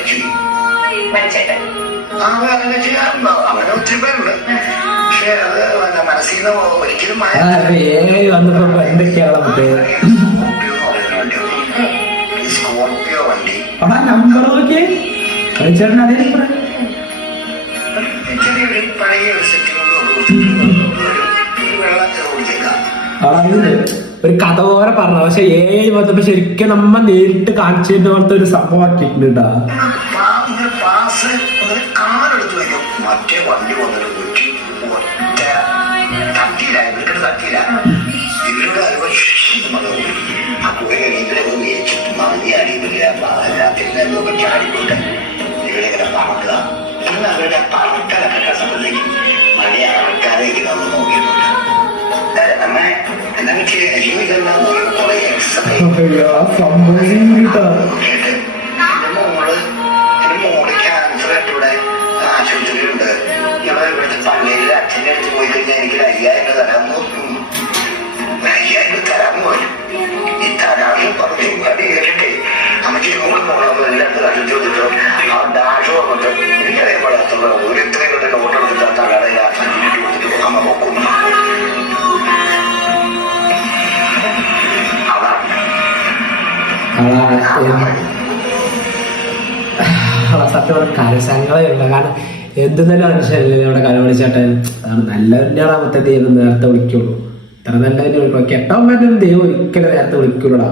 മരിച്ചു മരിച്ചേട്ടൻ അവൻ അങ്ങനെ ചെയ്യാറുണ്ടോ? അങ്ങനെ ഒത്തിരി പേരുണ്ട്. പക്ഷെ അത് മനസ്സിൽ നിന്ന് ഒരിക്കലും ആ സ്കോർപ്പിയോ വണ്ടി അവിടെ നമ്പർ നോക്കിയേ. ചേട്ടൻ അതേ ചെറിയൊരു പഴയ ഒരു സെറ്റിനോട് ഒരു വെള്ളത്തെ ഓടിച്ചേക്കാം. ഒരു കഥ പോലെ പറഞ്ഞു പക്ഷെ ഏഴ് വന്നപ്പോ ശരിക്കും നമ്മ നേരിട്ട് കാണിച്ചു തരുന്ന പോലത്തെ ഒരു സംഭവം ആക്കിയിട്ടുണ്ട്? അവരുടെ പറക്കലൊക്കെ സംബന്ധിക്കും മടിയ ആൾക്കാരെ നമ്മൾ നോക്കിയിട്ടുണ്ട്. എനിക്ക് ജീവിതം കുറെ ആളാ സത്യം പറഞ്ഞ കരസംഗളേ ഉള്ള. കാരണം എന്തെന്നല്ല മനുഷ്യരല്ലേ ഇവിടെ കല വിളിച്ചാട്ടെ അതാണ് നല്ലവരുടെ മൊത്തത്തിൽ നേരത്തെ വിളിക്കുള്ളൂ. ഇത്ര നല്ലതിനെ വിളിക്കുള്ളൂ. കെട്ടവന്മാരുടെ ദൈവം ഒരിക്കലും നേരത്തെ വിളിക്കുള്ളൂടാ